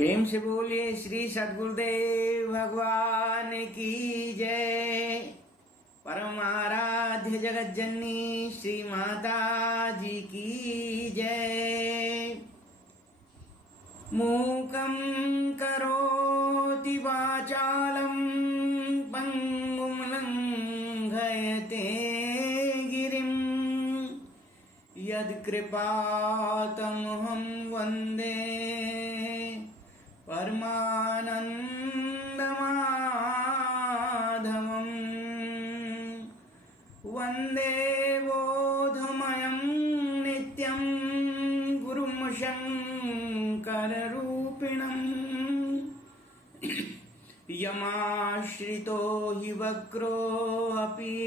प्रेम से बोलिए श्री सद्गुरुदेव भगवान की जय। परम आराध्य जगत जननी श्री माता जी की जय। मूकं करोति वाचालं पंगुं लंघयते गिरिं यत्कृपातमहं वन्दे परमानन्दमाधवम्। वन्दे बोधमयं नित्यं गुरुं शङ्कररूपिणम्। यमाश्रितो हि वक्रो अपि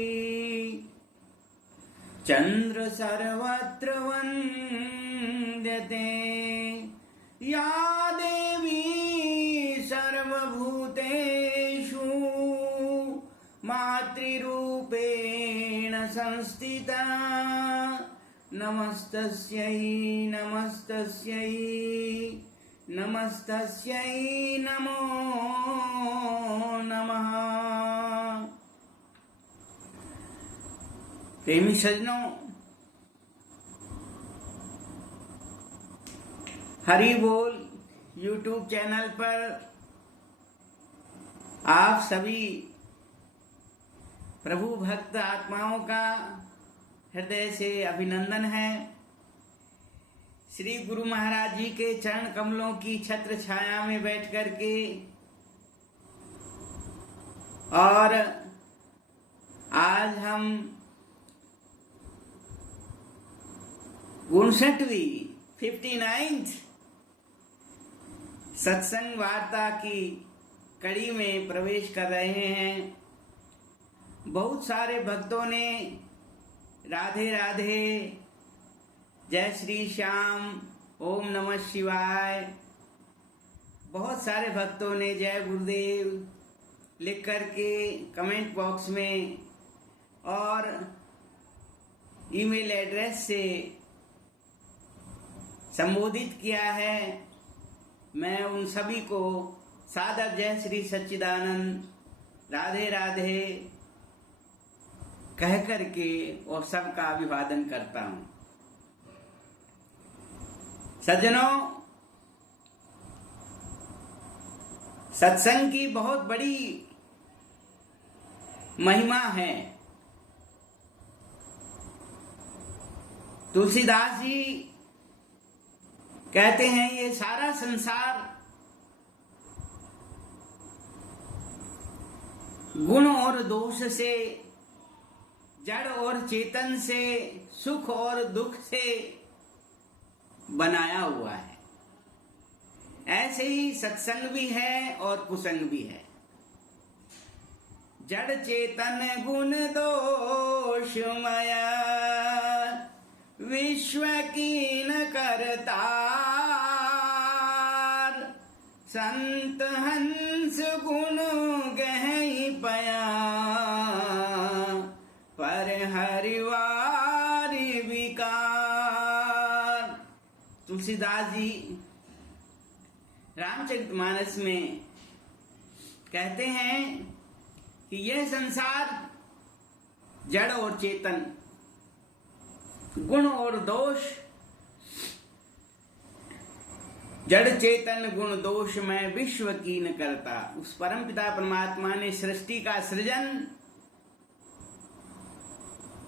चन्द्र सर्वत्र वन्द्यते। या देवी सर्वभूतेषु मातृरूपेण संस्थिता। नमस्तस्यै नमस्तस्यै नमस्तस्यै नमो नमः। प्रेमी सज्जनों, हरि बोल YouTube चैनल पर आप सभी प्रभु भक्त आत्माओं का हृदय से अभिनंदन है। श्री गुरु महाराज जी के चरण कमलों की छत्र छाया में बैठ कर के और आज हम 59वीं 59th सत्संग वार्ता की कड़ी में प्रवेश कर रहे हैं। बहुत सारे भक्तों ने राधे राधे, जय श्री श्याम, ओम नमः शिवाय, बहुत सारे भक्तों ने जय गुरुदेव लिख करके कमेंट बॉक्स में और ईमेल एड्रेस से संबोधित किया है। मैं उन सभी को सादर जय श्री सच्चिदानंद, राधे राधे कह करके और सबका अभिवादन करता हूं। सज्जनों, सत्संग की बहुत बड़ी महिमा है। तुलसीदास जी कहते हैं ये सारा संसार गुण और दोष से, जड़ और चेतन से, सुख और दुख से बनाया हुआ है। ऐसे ही सत्संग भी है और कुसंग भी है। जड़ चेतन गुण दोषमय विश्व कीन करतार। संत हंस गुण गहई पया पर हरिवारी विकार। तुलसीदास जी रामचरितमानस में कहते हैं कि यह संसार जड़ और चेतन, गुण और दोष, जड़ चेतन गुण दोष में विश्व कीन करता। उस परमपिता परमात्मा ने सृष्टि का सृजन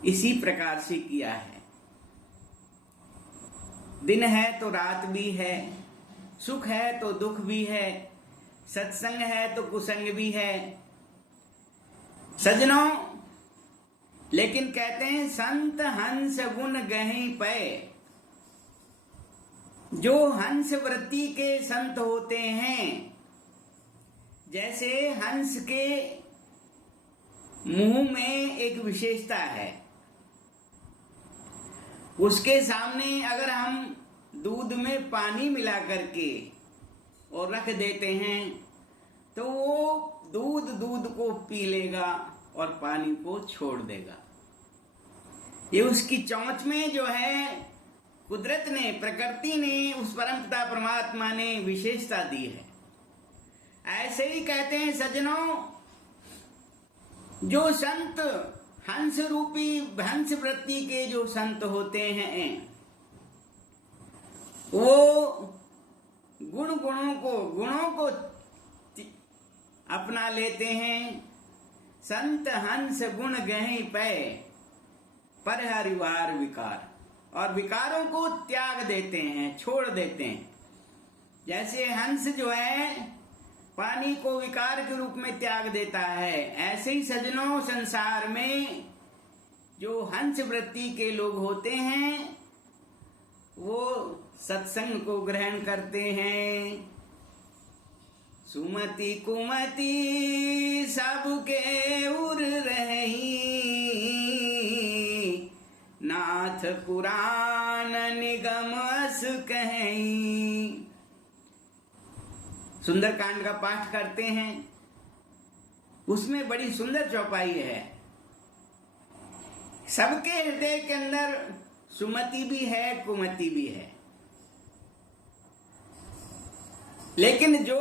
इसी प्रकार से किया है। दिन है तो रात भी है, सुख है तो दुख भी है, सत्संग है तो कुसंग भी है। सज्जनों, लेकिन कहते हैं संत हंस गुण गहई पय। जो हंस वृत्ति के संत होते हैं, जैसे हंस के मुंह में एक विशेषता है, उसके सामने अगर हम दूध में पानी मिला करके और रख देते हैं तो वो दूध को पी लेगा और पानी को छोड़ देगा। ये उसकी चोंच में जो है कुदरत ने, प्रकृति ने, उस परमपिता परमात्मा ने विशेषता दी है। ऐसे ही कहते हैं सज्जनों, जो संत हंस रूपी हंस वृत्ति के जो संत होते हैं, वो गुणों को अपना लेते हैं। संत हंस गुण गहि पै पर हरिवार विकार, और विकारों को त्याग देते हैं, छोड़ देते हैं। जैसे हंस जो है पानी को विकार के रूप में त्याग देता है, ऐसे ही सज्जनों संसार में जो हंस वृत्ति के लोग होते हैं वो सत्संग को ग्रहण करते हैं। सुमति कुमति सबके उर रही, नाथ पुराण निगम अस कहीं। सुंदरकांड का पाठ करते हैं, उसमें बड़ी सुंदर चौपाई है। सबके हृदय के अंदर सुमति भी है, कुमति भी है, लेकिन जो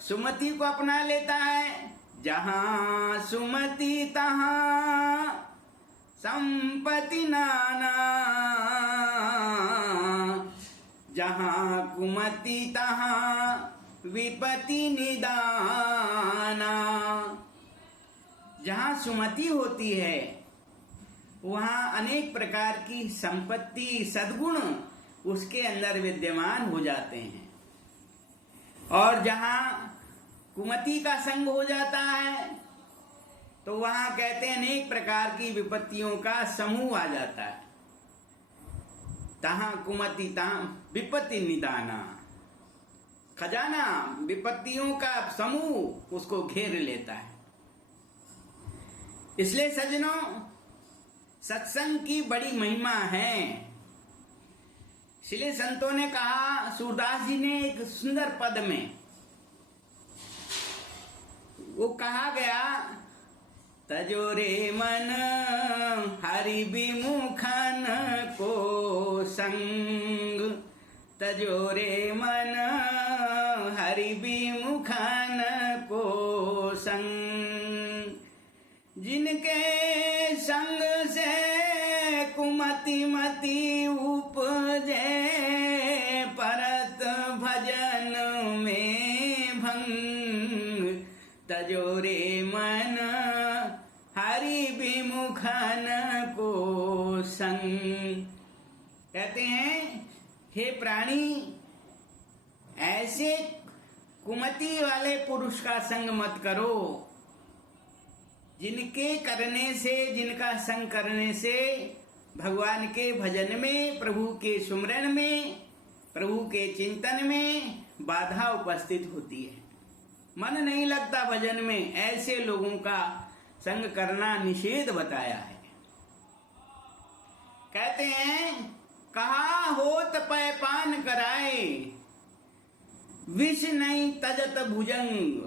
सुमति को अपना लेता है, जहां सुमति तहां संपत्ति नाना, जहां कुमति तहां विपत्ति निदाना। जहां सुमति होती है वहां अनेक प्रकार की संपत्ति, सद्गुण उसके अंदर विद्यमान हो जाते हैं, और जहां कुमति का संग हो जाता है तो वहां कहते हैं अनेक प्रकार की विपत्तियों का समूह आ जाता है। तहां कुमति तहां विपत्ति निदाना, खजाना विपत्तियों का समूह उसको घेर लेता है। इसलिए सज्जनों, सत्संग की बड़ी महिमा है। इसलिए संतों ने कहा, सूरदास जी ने एक सुंदर पद में वो कहा गया, तजोरे मन हरि विमुखन को संग, तजोरे मन हरि विमुखन को संग, जिनके संग से कुमति मति उपजे, परत भजन में भंग, तजोरे मन हरि विमुखन को संग। कहते हैं, हे प्राणी, ऐसे कुमति वाले पुरुष का संग मत करो, जिनके करने से, जिनका संग करने से भगवान के भजन में, प्रभु के सुमरन में, प्रभु के चिंतन में बाधा उपस्थित होती है, मन नहीं लगता भजन में। ऐसे लोगों का संग करना निषेध बताया है। कहते हैं, कहा होत पै पान कराए, विष नहीं तजत भुजंग,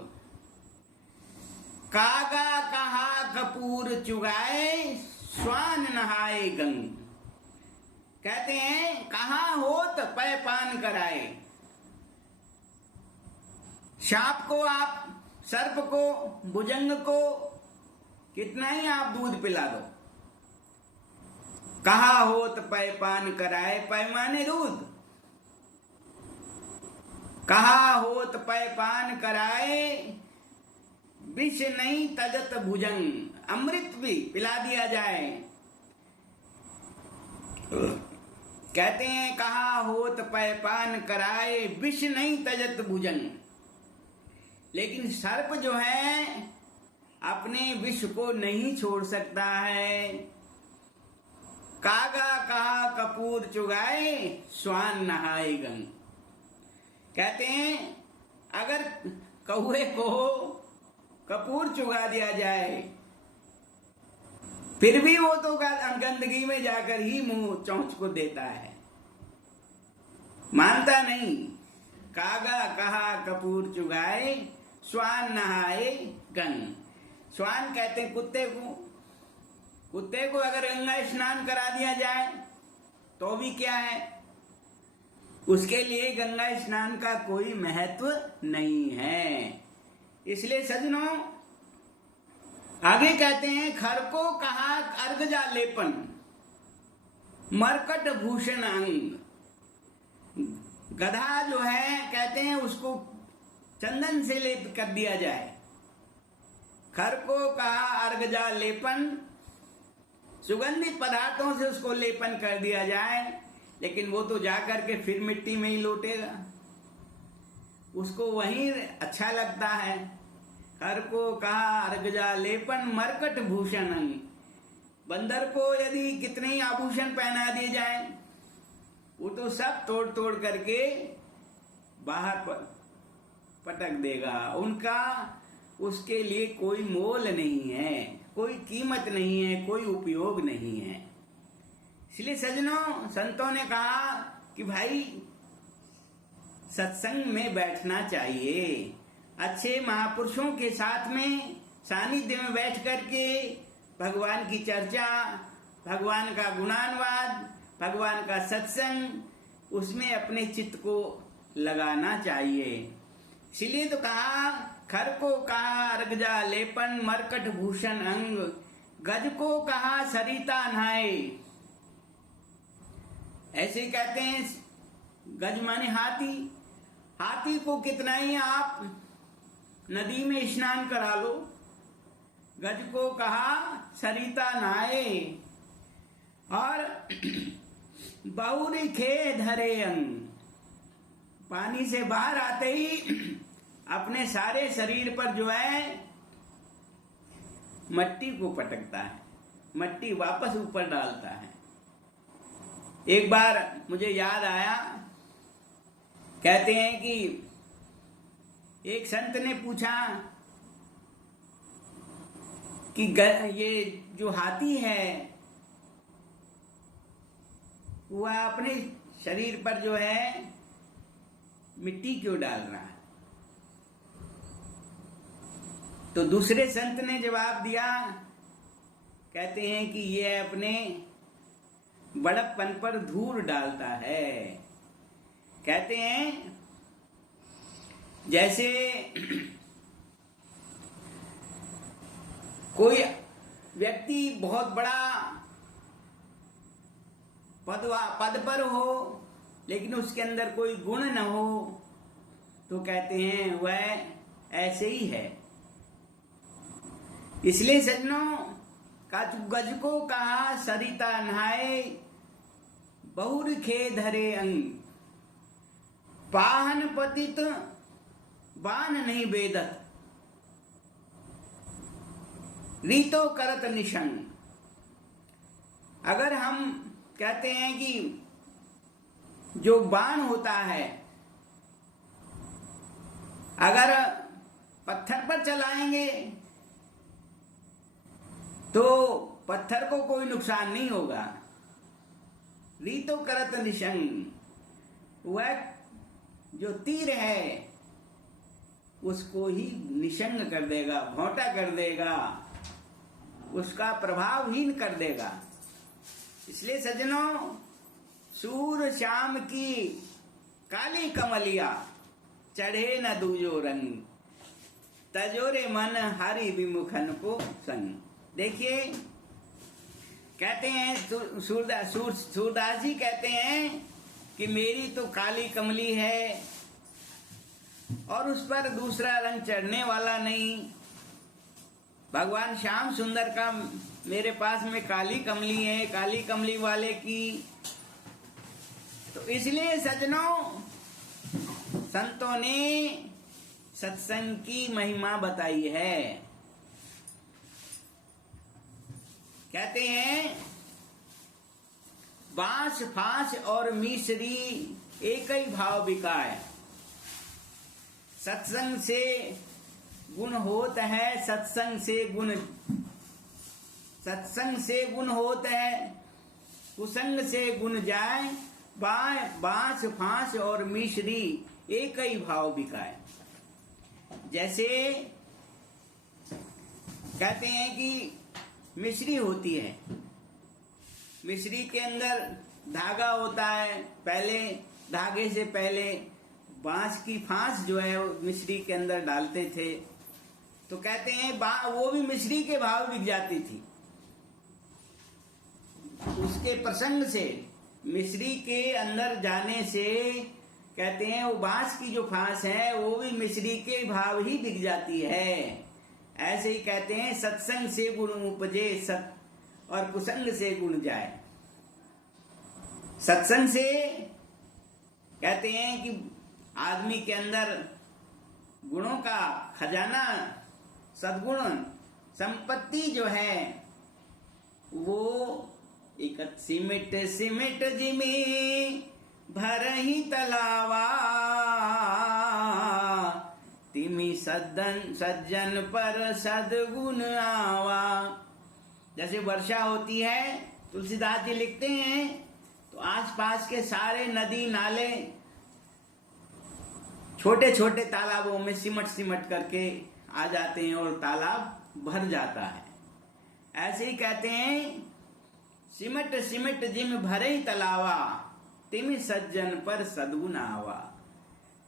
कागा कहा कपूर चुगाए, श्वान नहाए गंग। कहते हैं, कहा होत पै पान कराए, सांप को आप, सर्प को, भुजंग को कितना ही आप दूध पिला दो, कहा होत पै पान कराए, पै माने दूध, कहा होत पै पान कराए, विष नहीं तजत भुजंग, अमृत भी पिला दिया जाए। कहते हैं, कहा होत पै पान कराए, विष नहीं तजत भुजंग, लेकिन सर्प जो है अपने विष को नहीं छोड़ सकता है। कागा कहा कपूर चुगाए, श्वान नहाए गंग। कहते हैं, अगर कौवे को कपूर चुगा दिया जाए फिर भी वो तो गंदगी में जाकर ही मुंह चौंच को देता है, मानता नहीं। कागा कहा कपूर चुगाए, श्वान नहाए गंग। श्वान कहते हैं कुत्ते को, कुत्ते को अगर गंगा स्नान करा दिया जाए तो भी क्या है, उसके लिए गंगा स्नान का कोई महत्व नहीं है। इसलिए सज्जनों, आगे कहते हैं, खर को कहा अर्घजा लेपन, मरकट भूषण अंग। गधा जो है, कहते हैं उसको चंदन से लेप कर दिया जाए। खर को कहा अर्घजा लेपन, सुगंधित पदार्थों से उसको लेपन कर दिया जाए, लेकिन वो तो जाकर के फिर मिट्टी में ही लौटेगा, उसको वहीं अच्छा लगता है। खर को कहा अर्घजा लेपन, मरकट भूषण अंग। बंदर को यदि कितने ही आभूषण पहना दिए जाए, वो तो सब तोड़ तोड़ करके बाहर पटक देगा। उनका उसके लिए कोई मोल नहीं है, कोई कीमत नहीं है, कोई उपयोग नहीं है। इसलिए सज्जनों, संतों ने कहा कि भाई सत्संग में बैठना चाहिए, अच्छे महापुरुषों के साथ में सानिध्य में बैठ करके भगवान की चर्चा, भगवान का गुणानुवाद, भगवान का सत्संग, उसमें अपने चित्त को लगाना चाहिए। इसलिए तो कहा, खर को कहा अर्घजा लेपन, मरकट भूषण अंग। गज को कहा सरिता नहाए। ऐसे कहते हैं, गज माने हाथी। हाथी को कितना ही आप नदी में स्नान करा लो, गज को कहा सरिता नहाए। और बहुरी खे धरे अंग, पानी से बाहर आते ही अपने सारे शरीर पर जो है मट्टी को पटकता है, मट्टी वापस ऊपर डालता है। एक बार मुझे याद आया, कहते हैं कि एक संत ने पूछा कि ये जो हाथी है वह अपने शरीर पर जो है मिट्टी क्यों डाल रहा है? तो दूसरे संत ने जवाब दिया, कहते हैं कि यह अपने बड़प्पन पर धूल डालता है। कहते हैं जैसे कोई व्यक्ति बहुत बड़ा पद पर हो, लेकिन उसके अंदर कोई गुण न हो, तो कहते हैं वह ऐसे ही है। इसलिए सज्जनों, गज को कहा सरिता नहाए, बहुर खे धरे अंग। पाहन पतित बान नहीं बेदत, रीतो करत निशंग। अगर हम कहते हैं कि जो बाण होता है, अगर पत्थर पर चलाएंगे तो पत्थर को कोई नुकसान नहीं होगा। रीतो करत निशंग, वह जो तीर है उसको ही निशंग कर देगा, भौंटा कर देगा, उसका प्रभावहीन कर देगा। इसलिए सज्जनों, सूर श्याम की काली कमलिया, चढ़े न दूजो रंग, तजोरे मन हरि विमुखन को संग। देखिए, कहते हैं सूरदास जी कहते हैं कि मेरी तो काली कमली है और उस पर दूसरा रंग चढ़ने वाला नहीं। भगवान श्याम सुंदर का मेरे पास में काली कमली है, काली कमली वाले की। तो इसलिए सज्जनों, संतों ने सत्संग की महिमा बताई है। कहते हैं बांस फांस और मिश्री एक ही भाव बिकाए। सत्संग से गुण होत है, सत्संग से गुण होत है, कुसंग से गुण जाए। बांस फांस और मिश्री एक ही भाव बिकाए। जैसे कहते हैं कि मिश्री होती है, मिश्री के अंदर धागा होता है, पहले धागे से पहले बांस की फांस जो है वो मिश्री के अंदर डालते थे, तो कहते हैं वो भी मिश्री के भाव बिक जाती थी। उसके प्रसंग से, मिश्री के अंदर जाने से कहते हैं वो बांस की जो फांस है वो भी मिश्री के भाव ही बिक जाती है। ऐसे ही कहते हैं सत्संग से गुण उपजे सत और कुसंग से गुण जाए। सत्संग से कहते हैं कि आदमी के अंदर गुणों का खजाना, सद्गुण संपत्ति जो है वो एक सिमट सिमट जिमी भर ही तलावा, तिमी सज्जन पर सद्गुण आवा। जैसे वर्षा होती है, तुलसीदास जी लिखते हैं, तो आसपास के सारे नदी नाले छोटे छोटे तालाबों में सिमट सिमट करके आ जाते हैं और तालाब भर जाता है। ऐसे ही कहते हैं सिमट सिमट जिम भरे तलावा, तिम सज्जन पर सद्गुण आवा।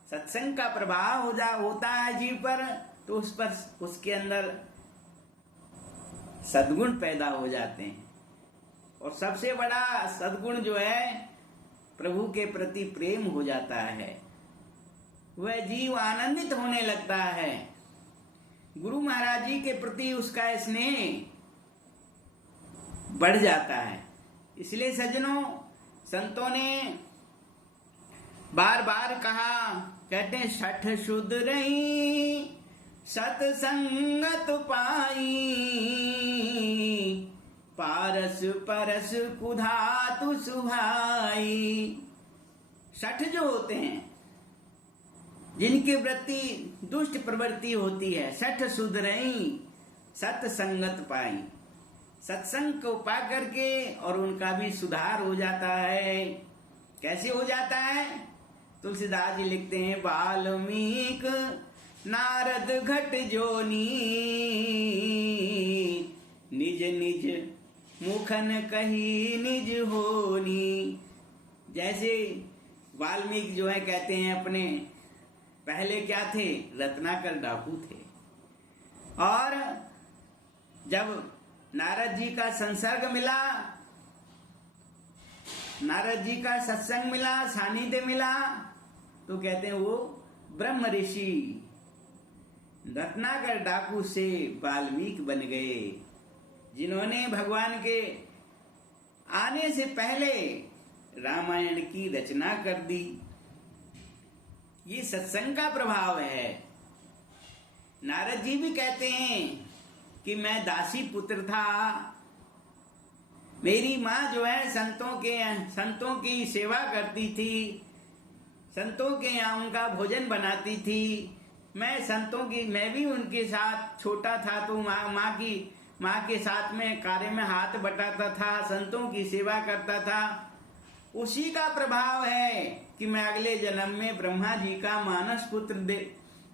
सत्संग का प्रभाव होता है जीव पर, तो उस पर उसके अंदर सद्गुण पैदा हो जाते हैं। और सबसे बड़ा सद्गुण जो है प्रभु के प्रति प्रेम हो जाता है। वह जीव आनंदित होने लगता है। गुरु महाराज जी के प्रति उसका स्नेह बढ़ जाता है। इसलिए सज्जनों, संतों ने बार बार कहा, कहते हैं छठ शुद्ध रही सतसंगत पाई, पारस परस कुधातु सुहाई। छठ जो होते हैं, जिनकी वृत्ति दुष्ट प्रवृत्ति होती है, छठ शुद्ध रही सत्संगत पाई। सत्संग को पा करके और उनका भी सुधार हो जाता है। कैसे हो जाता है? तुलसीदास जी लिखते हैं, वाल्मीक नारद घट जोनी, निज निज मुखन कही निज होनी। जैसे वाल्मीकि जो है कहते हैं अपने पहले क्या थे? रत्नाकर डाकू थे। और जब नारद जी का संसर्ग मिला, नारद जी का सत्संग मिला, सानिध्य मिला, तो कहते हैं वो ब्रह्म ऋषि रत्नाकर डाकू से वाल्मीकि बन गए, जिन्होंने भगवान के आने से पहले रामायण की रचना कर दी। ये सत्संग का प्रभाव है। नारद जी भी कहते हैं कि मैं दासी पुत्र था, मेरी माँ जो है संतों की सेवा करती थी, संतों के यहाँ उनका भोजन बनाती थी। मैं भी उनके साथ छोटा था तो माँ के साथ में कार्य में हाथ बटाता था, संतों की सेवा करता था। उसी का प्रभाव है कि मैं अगले जन्म में ब्रह्मा जी का मानस पुत्र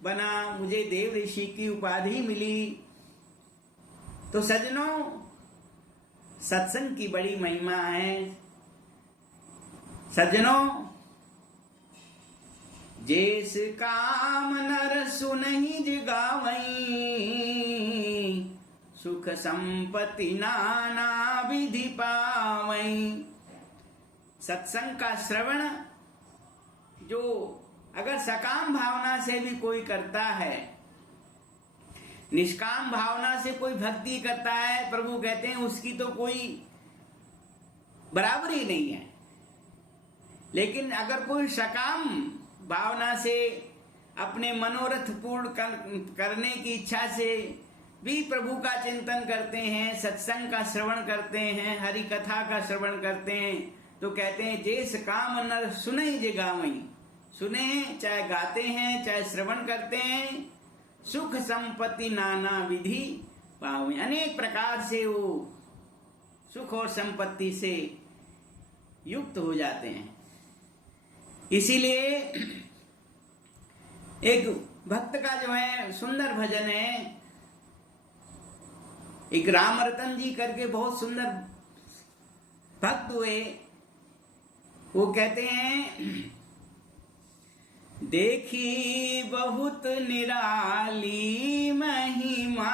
बना, मुझे देव ऋषि की उपाधि मिली। तो सज्जनों, सत्संग की बड़ी महिमा है। सज्जनों, जेस काम नर सुनहि जिगावई, सुख संपत्ति नाना विधि पावई। सत्संग का श्रवण जो अगर सकाम भावना से भी कोई करता है, निष्काम भावना से कोई भक्ति करता है, प्रभु कहते हैं उसकी तो कोई बराबरी नहीं है। लेकिन अगर कोई सकाम भावना से अपने मनोरथ पूर्ण करने की इच्छा से भी प्रभु का चिंतन करते हैं, सत्संग का श्रवण करते हैं, हरि कथा का श्रवण करते हैं, तो कहते हैं जेस काम नर सुने जे गावई। सुने चाहे गाते हैं चाहे श्रवण करते हैं, सुख संपत्ति नाना विधि पावे। अनेक प्रकार से वो सुख और संपत्ति से युक्त हो जाते हैं। इसीलिए एक भक्त का जो है सुंदर भजन है, एक राम रतन जी करके बहुत सुंदर भक्त हुए। वो कहते हैं देखी बहुत निराली महिमा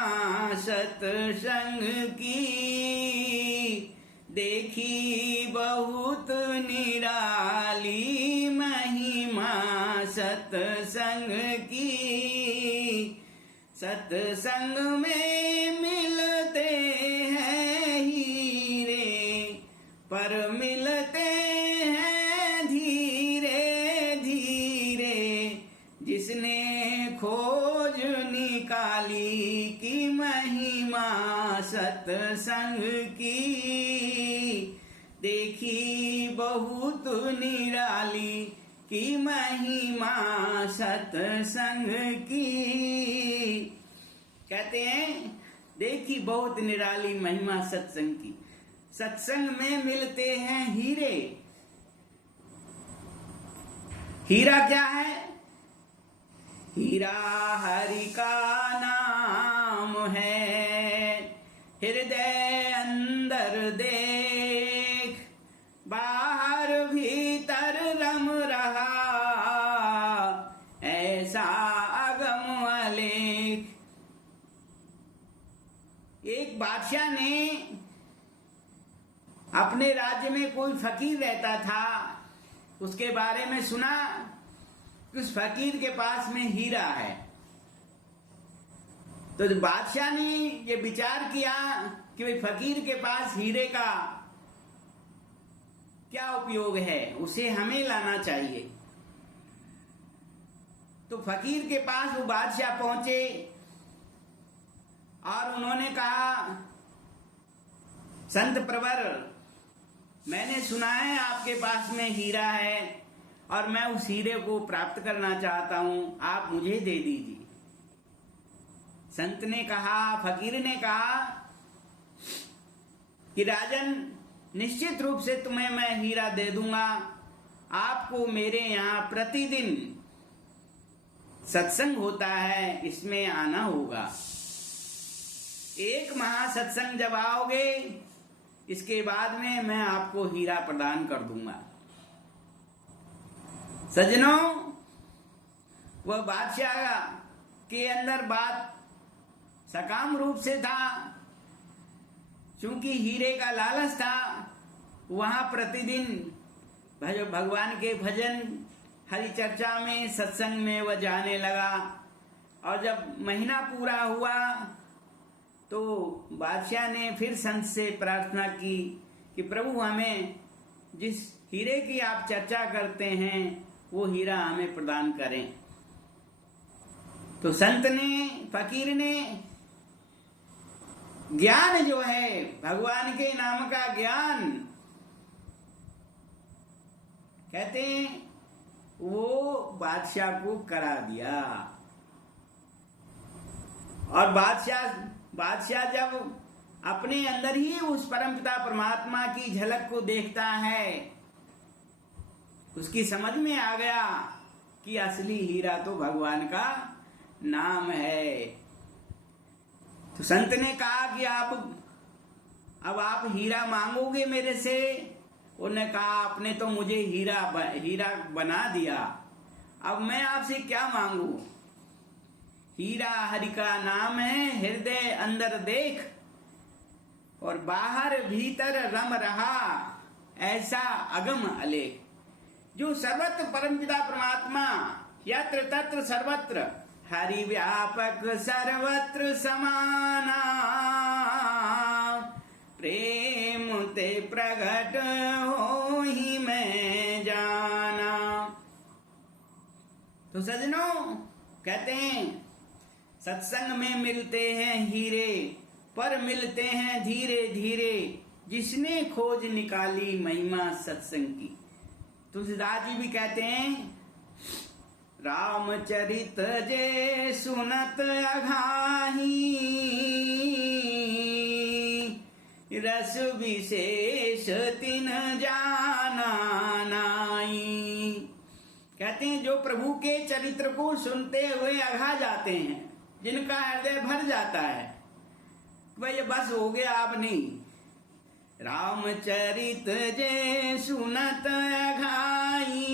सत्संग की, देखी बहुत निराली महिमा सत्संग की। सत्संग में मिलते हैं हीरे, पर मिलते हैं धीरे धीरे। जिसने खोज निकाली की महिमा सत्संग की, देखी बहुत निराली की महिमा सत्संग की। कहते हैं देखी बहुत निराली महिमा सत्संग की। सत्संग में मिलते हैं हीरे। हीरा क्या है? हीरा हरि का नाम है, हृदय अंदर देख, बाहर भीतर रम रहा, ऐसा अगम अलेख। एक बादशाह ने अपने राज्य में कोई फकीर रहता था, उसके बारे में सुना कि उस फकीर के पास में हीरा है। तो बादशाह ने ये विचार किया कि भाई फकीर के पास हीरे का क्या उपयोग है, उसे हमें लाना चाहिए। तो फकीर के पास वो बादशाह पहुंचे और उन्होंने कहा, संत प्रवर, मैंने सुना है आपके पास में हीरा है और मैं उस हीरे को प्राप्त करना चाहता हूं, आप मुझे दे दीजिए। संत ने कहा, फकीर ने कहा कि राजन, निश्चित रूप से तुम्हें मैं हीरा दे दूंगा। आपको मेरे यहाँ प्रतिदिन सत्संग होता है, इसमें आना होगा। एक महासत्संग जब आओगे, इसके बाद में मैं आपको हीरा प्रदान कर दूंगा। सज्जनों, वह बादशाह के अंदर बात सकाम रूप से था। चूंकि हीरे का लालच था, वहां प्रतिदिन भगवान के भजन, हरि चर्चा में, सत्संग में वह जाने लगा। और जब महीना पूरा हुआ तो बादशाह ने फिर संत से प्रार्थना की कि प्रभु, हमें जिस हीरे की आप चर्चा करते हैं वो हीरा हमें प्रदान करें। तो संत ने, फकीर ने ज्ञान जो है, भगवान के नाम का ज्ञान, कहते हैं वो बादशाह को करा दिया। और बादशाह जब अपने अंदर ही उस परमपिता परमात्मा की झलक को देखता है, उसकी समझ में आ गया कि असली हीरा तो भगवान का नाम है। तो संत ने कहा कि अब आप हीरा मांगोगे मेरे से? उन्होंने कहा, आपने तो मुझे हीरा बना दिया, अब मैं आपसे क्या मांगू? हीरा हरि का नाम है, हृदय अंदर देख, और बाहर भीतर रम रहा, ऐसा अगम अलेख। जो सर्वत्र परमपिता परमात्मा, यत्र तत्र सर्वत्र, हरि व्यापक सर्वत्र समाना, प्रेम ते प्रगट हो ही मैं जाना। तो सज्जनों, कहते हैं सत्संग में मिलते हैं हीरे, पर मिलते हैं धीरे धीरे। जिसने खोज निकाली महिमा सत्संग की। तुलसीदास जी भी कहते हैं, रामचरित जे सुनत अघाही, रस विशेष तिन जाना नाई। कहते हैं जो प्रभु के चरित्र को सुनते हुए अघा जाते हैं, जिनका हृदय भर जाता है, भाई बस हो गया, अब नहीं। रामचरित जे सुनत अघाई,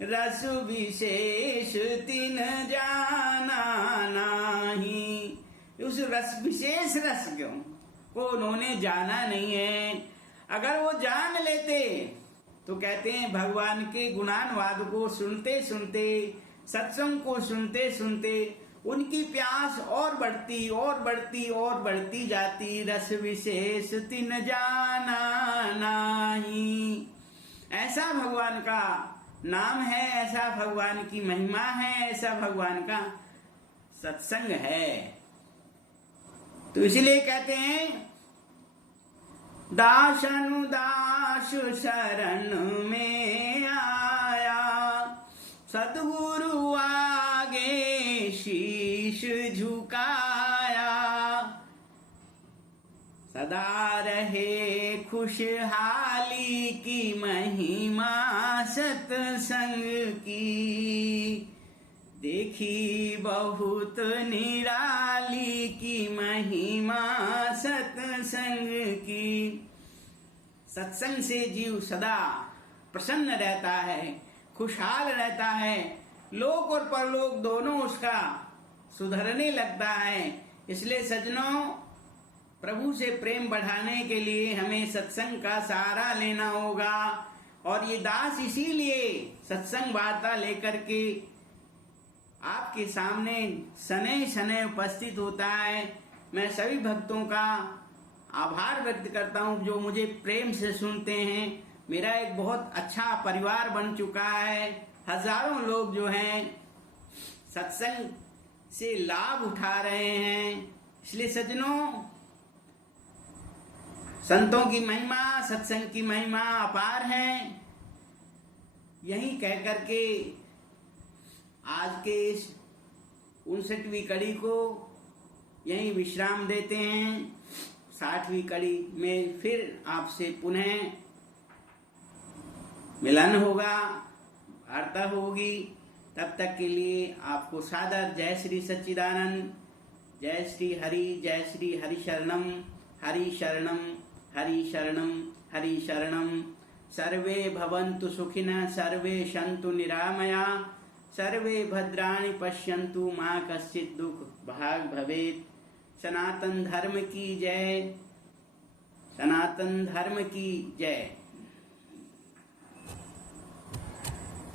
रस विशेष तिन जाना नाही। उस रस विशेष रस को उन्होंने जाना नहीं है। अगर वो जान लेते तो कहते हैं भगवान के गुणानुवाद को सुनते सुनते, सत्संग को सुनते सुनते उनकी प्यास और बढ़ती और बढ़ती और बढ़ती जाती। रस विशेष तिन जाना नाही। ऐसा भगवान का नाम है, ऐसा भगवान की महिमा है, ऐसा भगवान का सत्संग है। तो इसलिए कहते हैं दास अनुदास शरण में आया, सद्गुरु आगे शीश झुकाया। सदा रहे खुशहाली की महिमा सत्संग की, देखी बहुत निराली की महिमा सत्संग की। सत्संग से जीव सदा प्रसन्न रहता है, खुशहाल रहता है, लोक और परलोक दोनों उसका सुधरने लगता है। इसलिए सज्जनों, प्रभु से प्रेम बढ़ाने के लिए हमें सत्संग का सहारा लेना होगा। और ये दास इसीलिए सत्संग वार्ता लेकर के आपके सामने सने सने उपस्थित होता है। मैं सभी भक्तों का आभार व्यक्त करता हूँ जो मुझे प्रेम से सुनते हैं। मेरा एक बहुत अच्छा परिवार बन चुका है। हजारों लोग जो हैं सत्संग से लाभ उठा रहे हैं। इसलिए सज्जनों, संतों की महिमा, सत्संग की महिमा अपार है। यही कह करके आज के इस 59वीं कड़ी को यहीं विश्राम देते हैं। 60वीं कड़ी में फिर आपसे पुनः मिलन होगा, वार्ता होगी। तब तक के लिए आपको सादर जय श्री सच्चिदानंद, जय श्री हरि, जय श्री हरि शरणम, हरि शरणम, हरि शरणम, हरि शरणम। सर्वे भवन्तु सुखिनः, सर्वे सन्तु निरामया, सर्वे भद्राणि पश्यन्तु मा कश्चित् दुःख भाग् भवेत्। सनातन धर्म की जय, सनातन धर्म की जय।